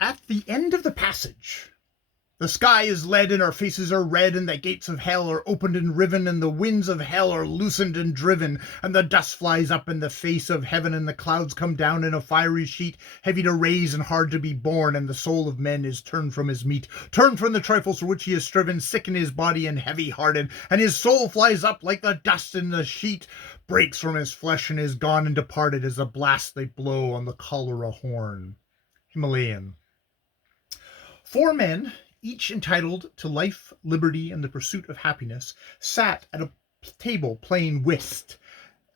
At the end of the passage, the sky is lead and our faces are red, and the gates of hell are opened and riven, and the winds of hell are loosened and driven, and the dust flies up in the face of heaven, and the clouds come down in a fiery sheet, heavy to raise and hard to be borne, and the soul of man is turned from his meat, turned from the trifles for which he has striven, sick in his body and heavy-hearted, and his soul flies up like the dust in the sheet, breaks from his flesh, and is gone and departed as a blast they blow on the cholera horn. Himalayan. 4 men, each entitled to life, liberty, and the pursuit of happiness, sat at a table playing whist.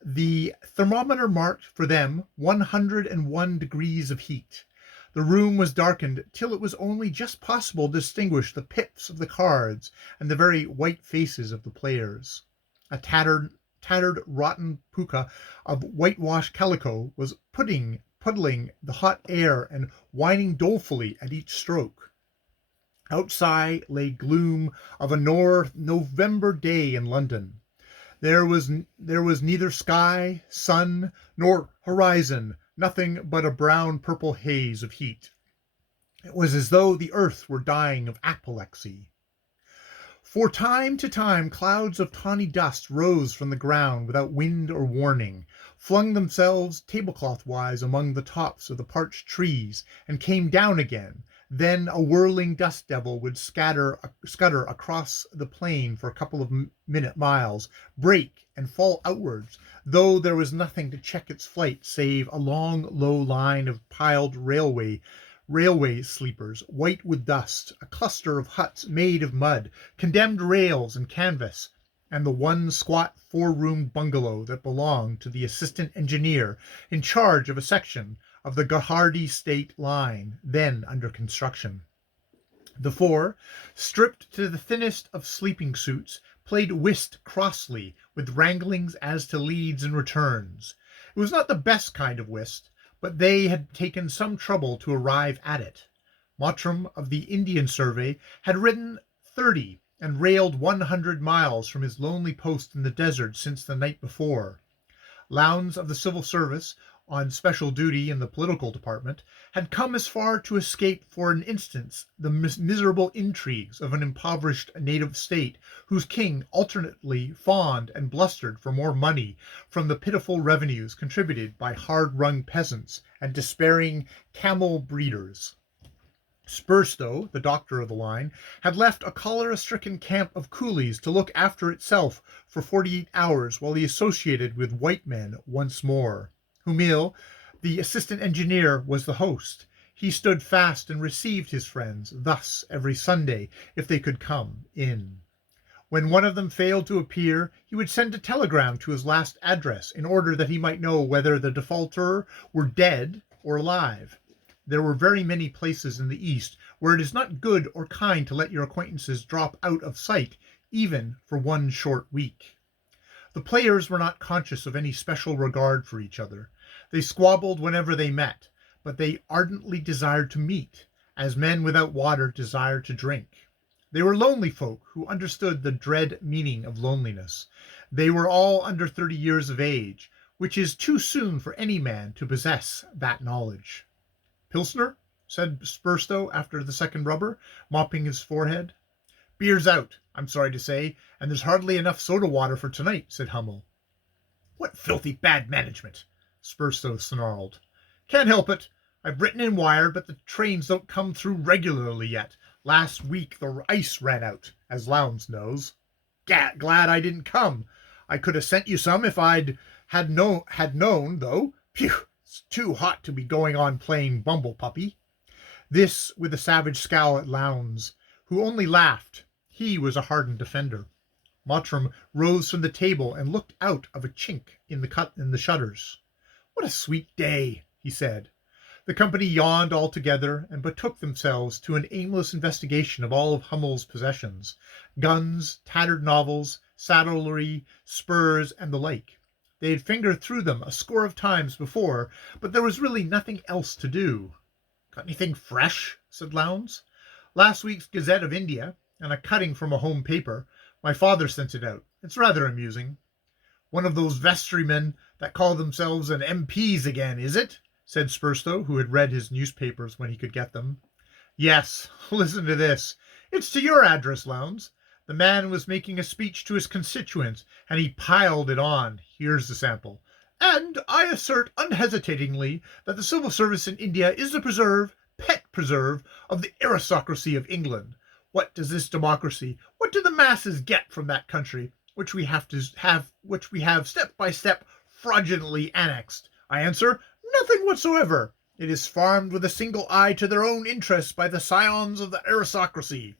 The thermometer marked for them 101 degrees of heat. The room was darkened till it was only just possible to distinguish the pips of the cards and the very white faces of the players. A tattered, rotten puka of whitewashed calico was puddling the hot air and whining dolefully at each stroke. Outside lay gloom of a November day in London. There was neither sky, sun, nor horizon, nothing but a brown-purple haze of heat. It was as though the earth were dying of apoplexy. For time to time clouds of tawny dust rose from the ground without wind or warning, flung themselves tablecloth-wise among the tops of the parched trees, and came down again. Then a whirling dust devil would scutter across the plain for a couple of miles, break and fall outwards, though there was nothing to check its flight save a long, low line of piled railway sleepers, white with dust, a cluster of huts made of mud, condemned rails and canvas, and the one squat 4-roomed bungalow that belonged to the assistant engineer in charge of a section of the Guwahati State Line, then under construction. The 4, stripped to the thinnest of sleeping suits, played whist crossly, with wranglings as to leads and returns. It was not the best kind of whist, but they had taken some trouble to arrive at it. Mottram of the Indian Survey had ridden 30 and railed 100 miles from his lonely post in the desert since the night before. Lowndes of the Civil Service, on special duty in the political department, had come as far to escape for an instant the miserable intrigues of an impoverished native state, whose king alternately fawned and blustered for more money from the pitiful revenues contributed by hard-wrung peasants and despairing camel breeders. Spurstow, the doctor of the line, had left a cholera-stricken camp of coolies to look after itself for 48 hours while he associated with white men once more. Humil, the assistant engineer, was the host. He stood fast and received his friends, thus every Sunday, if they could come in. When one of them failed to appear, he would send a telegram to his last address in order that he might know whether the defaulter were dead or alive. There were very many places in the East where it is not good or kind to let your acquaintances drop out of sight, even for one short week. The players were not conscious of any special regard for each other. They squabbled whenever they met, but they ardently desired to meet, as men without water desire to drink. They were lonely folk who understood the dread meaning of loneliness. They were all under 30 years of age, which is too soon for any man to possess that knowledge. "Pilsner?" said Spurstow after the second rubber, mopping his forehead. "Beer's out, I'm sorry to say, and there's hardly enough soda water for tonight," said Hummel. "What filthy bad management!" Spurstow snarled. "Can't help it. I've written and wired, but the trains don't come through regularly yet. Last week the ice ran out, as Lowndes knows. Glad I didn't come. I could have sent you some if had known, though. Phew! It's too hot to be going on playing bumble puppy." This with a savage scowl at Lowndes, who only laughed. He was a hardened defender. Mottram rose from the table and looked out of a chink in the shutters. "What a sweet day," he said. The company yawned all together and betook themselves to an aimless investigation of all of Hummel's possessions, guns, tattered novels, saddlery, spurs, and the like. They had fingered through them a score of times before, but there was really nothing else to do. "Got anything fresh?" said Lowndes. "Last week's Gazette of India, and a cutting from a home paper. My father sent it out. It's rather amusing." "One of those vestrymen that call themselves an MPs again, is it?" said Spurstow, who had read his newspapers when he could get them. Yes, listen to this. It's to your address, Lowndes. The man was making a speech to his constituents, and he piled it on. Here's the sample. And I assert unhesitatingly that the civil service in India is the pet preserve, of the aristocracy of England. What does this democracy, what do the masses get from that country which we have step by step fraudulently annexed? I answer, nothing whatsoever. It is farmed with a single eye to their own interests by the scions of the aristocracy.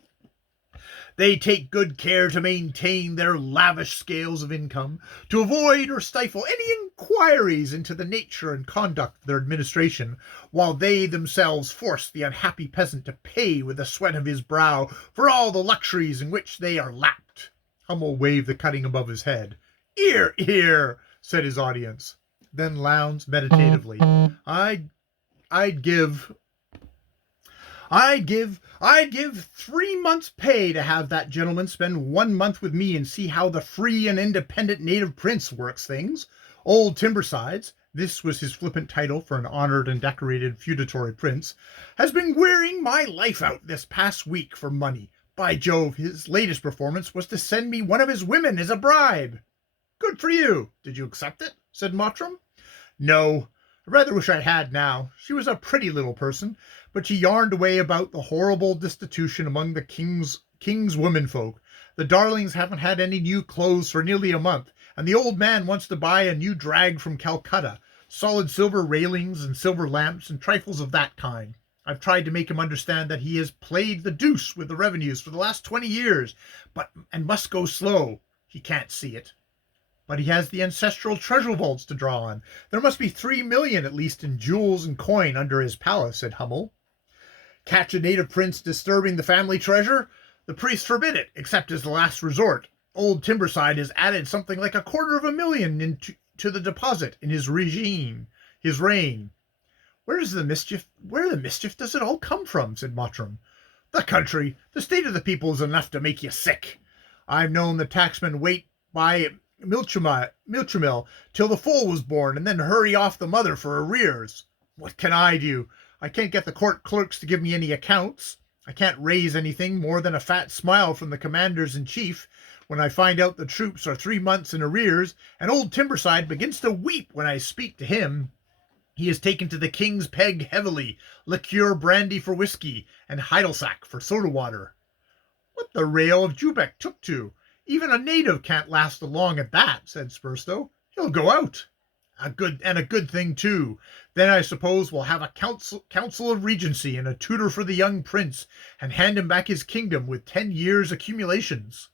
They take good care to maintain their lavish scales of income, to avoid or stifle any inquiries into the nature and conduct of their administration, while they themselves force the unhappy peasant to pay with the sweat of his brow for all the luxuries in which they are lapped. Hummel waved the cutting above his head. "Ear, ear," said his audience. Then Lowndes meditatively, I'd give 3 months' pay to have that gentleman spend 1 month with me and see how the free and independent native prince works things. Old Timbersides, this was his flippant title for an honored and decorated feudatory prince, has been wearing my life out this past week for money. By Jove, his latest performance was to send me one of his women as a bribe. Good for you. Did you accept it? Said Mottram. No. I rather wish I had now. She was a pretty little person, but she yarned away about the horrible destitution among the king's womenfolk. The darlings haven't had any new clothes for nearly a month, and the old man wants to buy a new drag from Calcutta, solid silver railings and silver lamps and trifles of that kind. I've tried to make him understand that he has played the deuce with the revenues for the last 20 years, and must go slow. He can't see it. But he has the ancestral treasure vaults to draw on. There must be 3 million at least in jewels and coin under his palace, said Hummel. Catch a native prince disturbing the family treasure? The priests forbid it, except as the last resort. Old Timberside has added something like 250,000 to the deposit in his reign. Where the mischief does it all come from? Said Mottram. The country, the state of the people is enough to make you sick. I've known the tacksman wait by Milchamill till the foal was born, and then hurry off the mother for arrears. What can I do? I can't get the court clerks to give me any accounts. I can't raise anything more than a fat smile from the commanders-in-chief when I find out the troops are 3 months in arrears, and old Timberside begins to weep when I speak to him. He has taken to the king's peg heavily, liqueur brandy for whiskey, and Heidelsack for soda water. What the rail of Jubeck took to? Even a native can't last long at that, said Spurstow. He'll go out. A good thing, too. Then I suppose we'll have a council of regency and a tutor for the young prince, and hand him back his kingdom with 10 years' accumulations.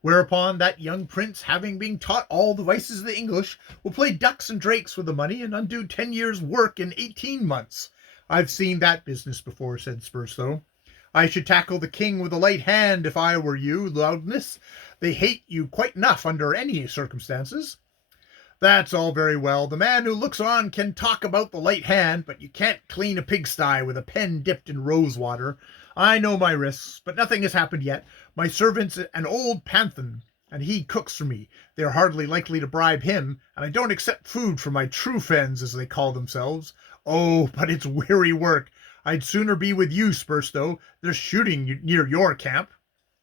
Whereupon that young prince, having been taught all the vices of the English, will play ducks and drakes with the money and undo 10 years' work in 18 months. I've seen that business before, said Spurstow. I should tackle the king with a light hand if I were you, Loudness. They hate you quite enough under any circumstances. That's all very well. The man who looks on can talk about the light hand, but you can't clean a pigsty with a pen dipped in rose water. I know my risks, but nothing has happened yet. My servant's an old Panthan, and he cooks for me. They're hardly likely to bribe him, and I don't accept food from my true friends, as they call themselves. Oh, but it's weary work. I'd sooner be with you, Spurstow. There's shooting near your camp.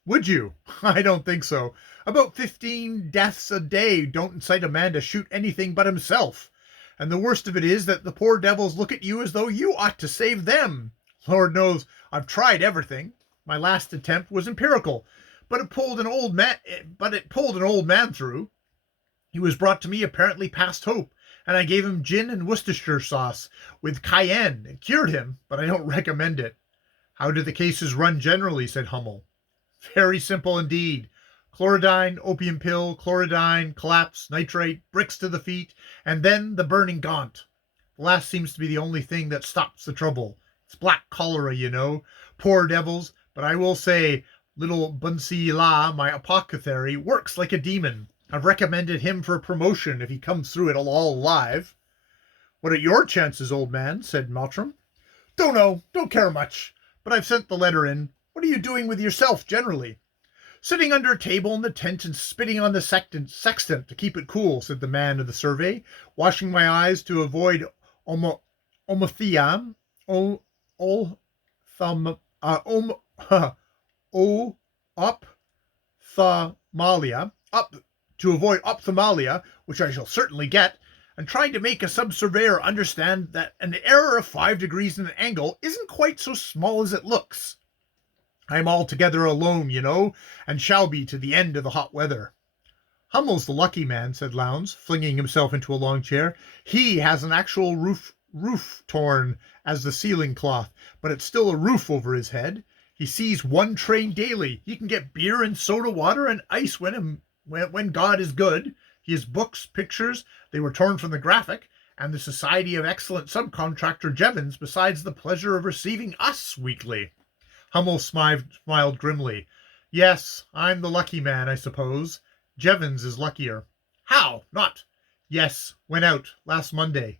Would you? I don't think so. About 15 deaths a day don't incite a man to shoot anything but himself. And the worst of it is that the poor devils look at you as though you ought to save them. Lord knows, I've tried everything. My last attempt was empirical, but it pulled an old man through. He was brought to me apparently past hope, and I gave him gin and Worcestershire sauce with cayenne. It cured him, but I don't recommend it. How do the cases run generally? Said Hummel. Very simple indeed. Chlorodyne, opium pill, chlorodyne, collapse, nitrate, bricks to the feet, and then the burning gaunt. The last seems to be the only thing that stops the trouble. It's black cholera, you know. Poor devils, but I will say, little Bunsey La, my apothecary, works like a demon. I've recommended him for promotion if he comes through it all alive. What are your chances, old man? Said Mottram. Don't know, don't care much, but I've sent the letter in. What are you doing with yourself generally? Sitting under a table in the tent and spitting on the sextant to keep it cool, said the man of the survey, washing my eyes to avoid omathiam, thumb, o, ophthalmalia, up to avoid ophthalmalia, which I shall certainly get, and trying to make a sub-surveyor understand that an error of 5 degrees in an angle isn't quite so small as it looks. I'm altogether alone, you know, and shall be to the end of the hot weather. Hummel's the lucky man, said Lowndes, flinging himself into a long chair. He has an actual roof torn as the ceiling cloth, but it's still a roof over his head. He sees one train daily. He can get beer and soda water and ice when God is good. He has books, pictures, they were torn from the Graphic, and the Society of Excellent Subcontractor Jevons, besides the pleasure of receiving us weekly. Hummel smiled grimly. Yes, I'm the lucky man, I suppose. Jevons is luckier. How? Not. Yes, went out last Monday.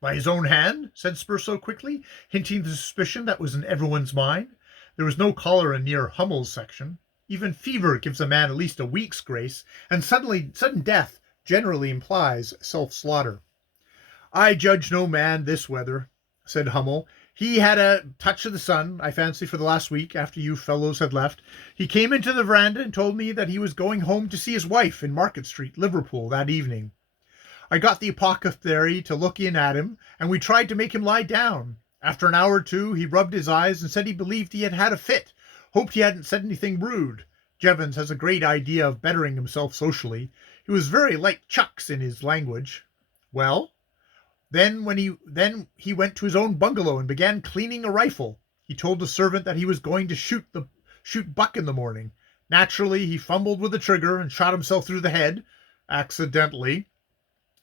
By his own hand? Said Spurso quickly, hinting the suspicion that was in everyone's mind. There was no cholera near Hummel's section. Even fever gives a man at least a week's grace, and sudden death generally implies self-slaughter. I judge no man this weather, said Hummel. He had a touch of the sun, I fancy, for the last week, after you fellows had left. He came into the veranda and told me that he was going home to see his wife in Market Street, Liverpool, that evening. I got the apothecary to look in at him, and we tried to make him lie down. After an hour or two, he rubbed his eyes and said he believed he had had a fit, hoped he hadn't said anything rude. Jevons has a great idea of bettering himself socially. He was very like Chucks in his language. Well? Then he went to his own bungalow and began cleaning a rifle. He told the servant that he was going to shoot buck in the morning. Naturally, he fumbled with the trigger and shot himself through the head, accidentally.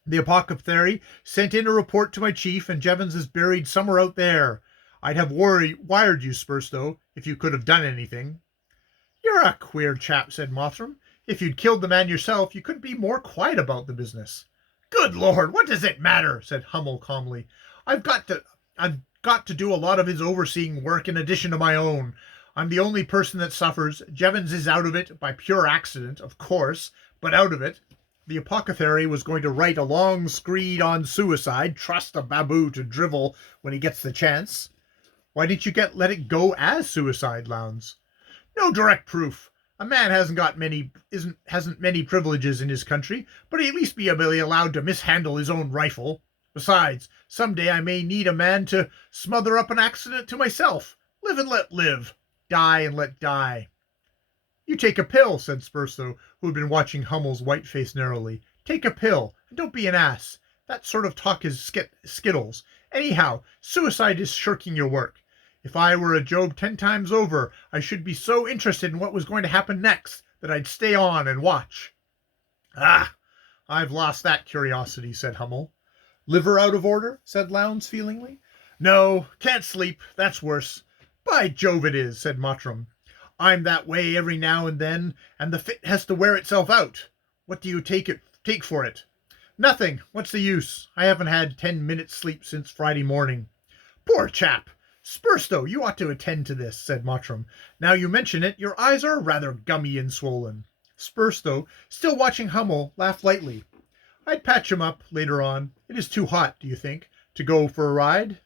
The apothecary sent in a report to my chief, and Jevons is buried somewhere out there. I'd have wired you, Spurstow, if you could have done anything. You're a queer chap, said Mottram. If you'd killed the man yourself, you couldn't be more quiet about the business. Good Lord, what does it matter? Said Hummel calmly. I've got to do a lot of his overseeing work in addition to my own. I'm the only person that suffers. Jevons is out of it, by pure accident, of course, but out of it. The apothecary was going to write a long screed on suicide. Trust a baboo to drivel when he gets the chance. Why didn't you let it go as suicide, Lowndes? No direct proof. A man hasn't many privileges in his country, but he'd at least be allowed to mishandle his own rifle. Besides, some day I may need a man to smother up an accident to myself. Live and let live. Die and let die. You take a pill, said Spurso, who had been watching Hummel's white face narrowly. Take a pill, and don't be an ass. That sort of talk is skittles. Anyhow, suicide is shirking your work. If I were a Job 10 times over, I should be so interested in what was going to happen next that I'd stay on and watch. Ah, I've lost that curiosity, said Hummel. Liver out of order? Said Lowndes feelingly. No, can't sleep. That's worse. By Jove it is, said Mottram. I'm that way every now and then, and the fit has to wear itself out. What do you take for it? Nothing. What's the use? I haven't had 10 minutes sleep since Friday morning. Poor chap. Spurstow, you ought to attend to this, said Mottram. Now you mention it, your eyes are rather gummy and swollen. Spurstow, still watching Hummel, laughed lightly. I'd patch him up later on. It is too hot, do you think, to go for a ride?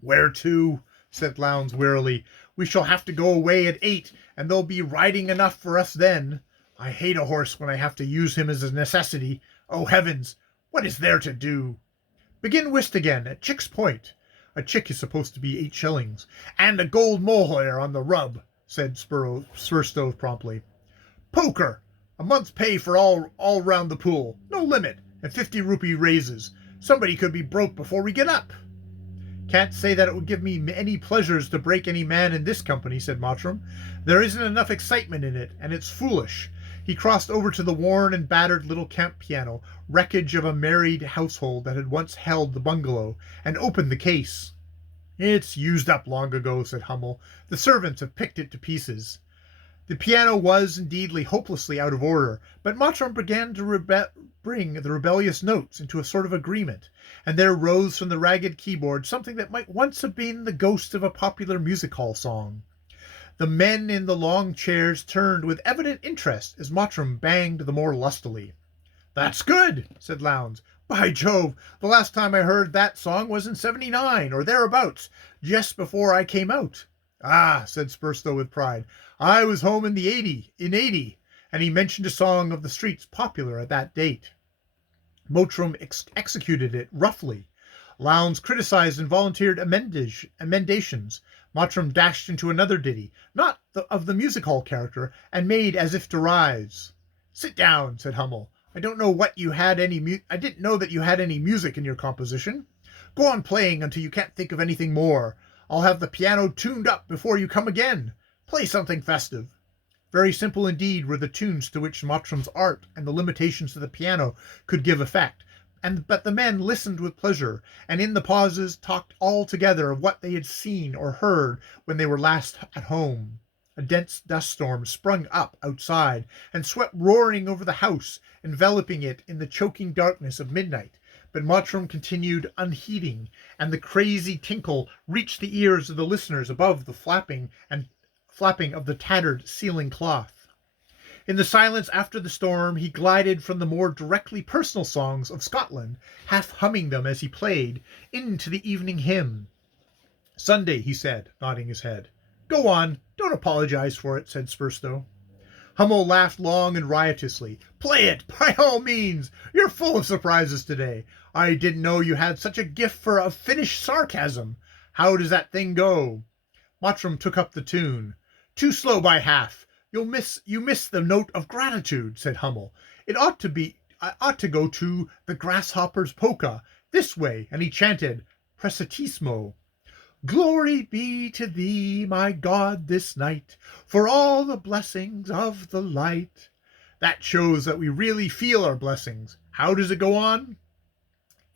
Where to? Said Lowndes wearily. We shall have to go away at 8, and there'll be riding enough for us then. I hate a horse when I have to use him as a necessity. Oh, heavens, what is there to do? Begin whist again, at Chick's Point. A chick is supposed to be 8 shillings. And a gold mohair on the rub, said Spurstow promptly. Poker! A month's pay for all round the pool. No limit. And 50 rupee raises. Somebody could be broke before we get up. Can't say that it would give me any pleasures to break any man in this company, said Mottram. There isn't enough excitement in it, and it's foolish. He crossed over to the worn and battered little camp piano, wreckage of a married household that had once held the bungalow, and opened the case. It's used up long ago, said Hummel. The servants have picked it to pieces. The piano was, indeed, hopelessly out of order, but Mottram began to bring the rebellious notes into a sort of agreement, and there rose from the ragged keyboard something that might once have been the ghost of a popular music-hall song. The men in the long chairs turned with evident interest as Mottram banged the more lustily. That's good, said Lowndes, By Jove, the last time I heard that song was in '79 or thereabouts, just before I came out. Ah, said Spurstow with pride, I was home in '80, and he mentioned a song of the streets popular at that date. Mottram executed it roughly. Lowndes criticized and volunteered emendations. Mottram dashed into another ditty, not of the music hall character, and made as if to rise. Sit down, said Hummel. I didn't know that you had any music in your composition. Go on playing until you can't think of anything more. I'll have the piano tuned up before you come again. Play something festive. Very simple indeed were the tunes to which Mottram's art and the limitations of the piano could give effect, but the men listened with pleasure, and in the pauses talked all together of what they had seen or heard when they were last at home. A dense dust storm sprung up outside and swept roaring over the house, enveloping it in the choking darkness of midnight. But Mottram continued unheeding, and the crazy tinkle reached the ears of the listeners above the flapping of the tattered ceiling cloth. In the silence after the storm, he glided from the more directly personal songs of Scotland, half humming them as he played, into the evening hymn. Sunday, he said, nodding his head. Go on, don't apologize for it, said Spurstow. Hummel laughed long and riotously. Play it, by all means. You're full of surprises today. I didn't know you had such a gift for a Finnish sarcasm. How does that thing go? Mottram took up the tune. Too slow by half. You miss the note of gratitude, said Hummel. It ought to go to the grasshopper's polka, this way, and he chanted Precitismo. Glory be to thee, my God, this night, for all the blessings of the light. That shows that we really feel our blessings. How does it go on?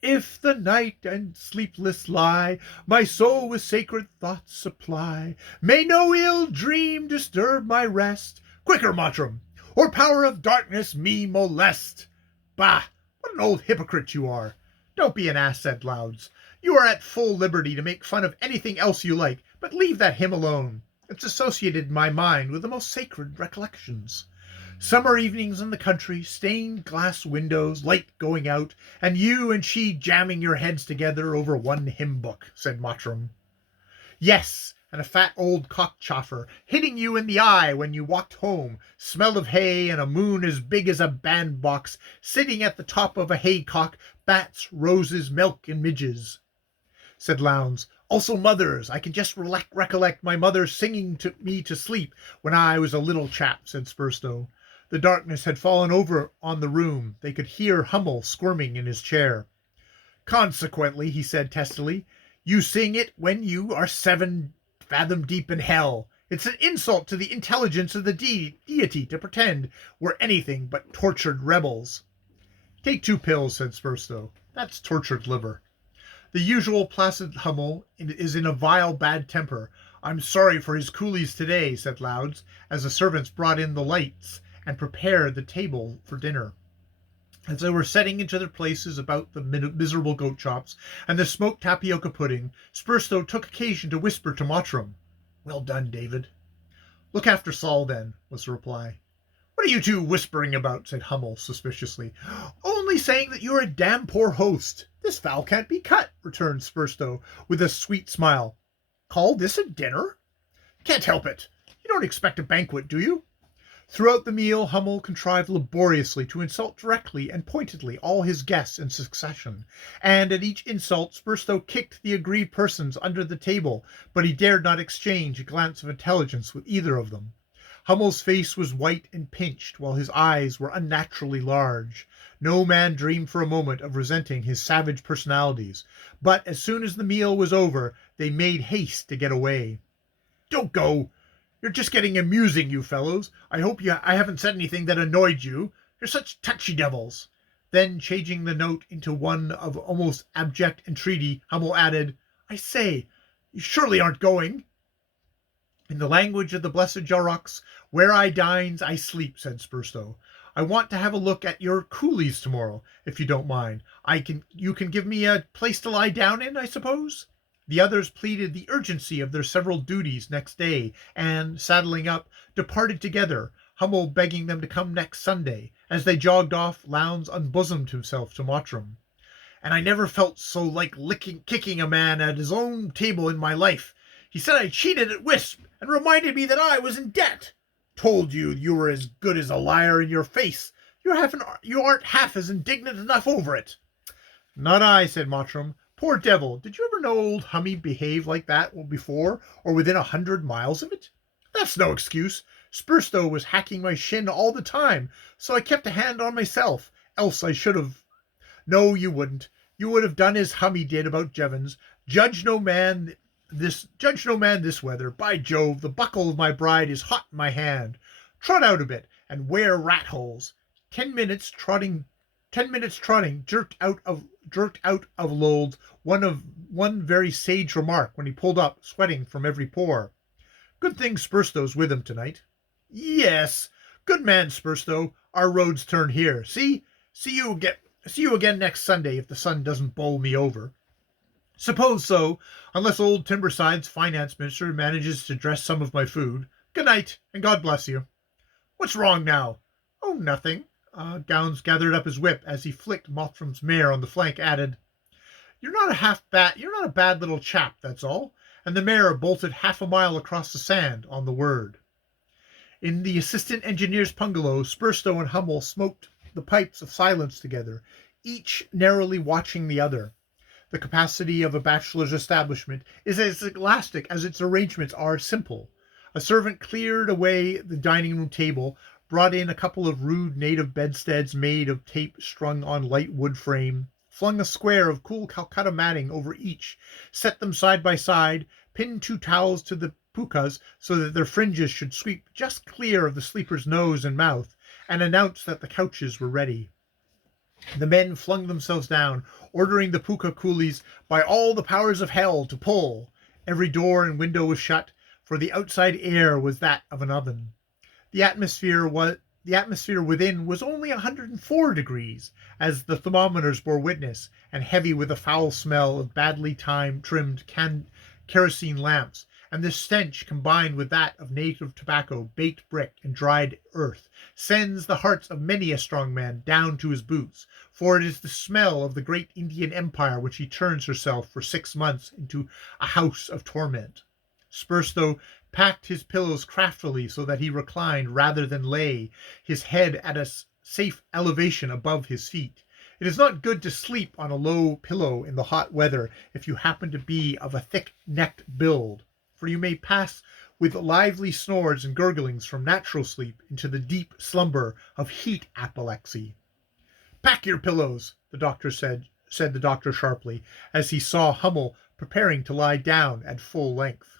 If the night and sleepless lie, my soul with sacred thoughts supply. May no ill dream disturb my rest. Quicker, Mottram, or power of darkness me molest. Bah, what an old hypocrite you are. Don't be an ass, said Lowndes. You are at full liberty to make fun of anything else you like, but leave that hymn alone. It's associated in my mind with the most sacred recollections. Summer evenings in the country, stained glass windows, light going out, and you and she jamming your heads together over one hymn book, said Mottram. Yes, and a fat old cockchafer hitting you in the eye when you walked home, smell of hay and a moon as big as a bandbox, sitting at the top of a haycock, bats, roses, milk, and midges, said Lowndes. Also mothers. I can just recollect my mother singing to me to sleep when I was a little chap, said Spurstow. The darkness had fallen over on the room. They could hear Hummel squirming in his chair. Consequently, he said testily, you sing it when you are 7 fathom deep in hell. It's an insult to the intelligence of the deity to pretend we're anything but tortured rebels. Take 2 pills, said Spurstow. That's tortured liver. The usual placid Hummel is in a vile bad temper. I'm sorry for his coolies today, said Lowndes, as the servants brought in the lights and prepared the table for dinner. As they were setting into their places about the miserable goat chops and the smoked tapioca pudding, Spurstow took occasion to whisper to Mottram, Well done, David. Look after Saul, then, was the reply. What are you two whispering about? Said Hummel suspiciously. Only saying that you're a damn poor host. This fowl can't be cut, returned Spurstow with a sweet smile. Call this a dinner? Can't help it. You don't expect a banquet, do you? Throughout the meal, Hummel contrived laboriously to insult directly and pointedly all his guests in succession, and at each insult Spurstow kicked the aggrieved persons under the table, but he dared not exchange a glance of intelligence with either of them. Hummel's face was white and pinched, while his eyes were unnaturally large. No man dreamed for a moment of resenting his savage personalities, but as soon as the meal was over, they made haste to get away. Don't go! You're just getting amusing, you fellows. I hope I haven't said anything that annoyed you. You're such touchy devils. Then, changing the note into one of almost abject entreaty, Hummel added, I say, you surely aren't going? In the language of the blessed Jorrocks, where I dines, I sleep, said Spurstow. I want to have a look at your coolies tomorrow, if you don't mind. You can give me a place to lie down in, I suppose? The others pleaded the urgency of their several duties next day, and, saddling up, departed together, Hummel begging them to come next Sunday. As they jogged off, Lowndes unbosomed himself to Mottram. and I never felt so like kicking a man at his own table in my life. He said I cheated at whist and reminded me that I was in debt. Told you you were as good as a liar in your face. You aren't half as indignant enough over it. Not I, said Mottram. Poor devil, did you ever know old Hummy behave like that before, or within 100 miles of it? That's no excuse. Spurstow was hacking my shin all the time, so I kept a hand on myself, else I should have. No, you wouldn't. You would have done as Hummy did about Jevons. Judge no man this weather. By Jove, the buckle of my bride is hot in my hand. Trot out a bit, and wear rat holes. 10 minutes trotting jerked out of Lowell's one very sage remark when he pulled up, sweating from every pore. Good thing Spurstow's with him tonight. Yes, good man, Spurstow. Our roads turn here. See you again next Sunday if the sun doesn't bowl me over. Suppose so, unless old Timberside's finance minister manages to dress some of my food. Good night, and God bless you. What's wrong now? Oh, nothing. Gowns gathered up his whip as he flicked Mottram's mare on the flank, added, You're not a bad little chap, that's all. And the mare bolted 1/2 mile across the sand on the word. In the assistant engineer's bungalow, Spurstow and Hummel smoked the pipes of silence together, each narrowly watching the other. The capacity of a bachelor's establishment is as elastic as its arrangements are simple. A servant cleared away the dining-room table, brought in a couple of rude native bedsteads made of tape strung on light wood frame, flung a square of cool Calcutta matting over each, set them side by side, pinned 2 towels to the pukas so that their fringes should sweep just clear of the sleeper's nose and mouth, and announced that the couches were ready. The men flung themselves down, ordering the puka coolies by all the powers of hell to pull. Every door and window was shut, for the outside air was that of an oven. The atmosphere within was only 104 degrees, as the thermometers bore witness, and heavy with a foul smell of badly trimmed kerosene lamps, and this stench, combined with that of native tobacco, baked brick, and dried earth, sends the hearts of many a strong man down to his boots, for it is the smell of the great Indian Empire which he turns herself for 6 months into a house of torment. Spurstow packed his pillows craftily so that he reclined rather than lay, his head at a safe elevation above his feet. It is not good to sleep on a low pillow in the hot weather if you happen to be of a thick-necked build, for you may pass with lively snores and gurglings from natural sleep into the deep slumber of heat apoplexy. Pack your pillows, said the doctor sharply, as he saw Hummel preparing to lie down at full length.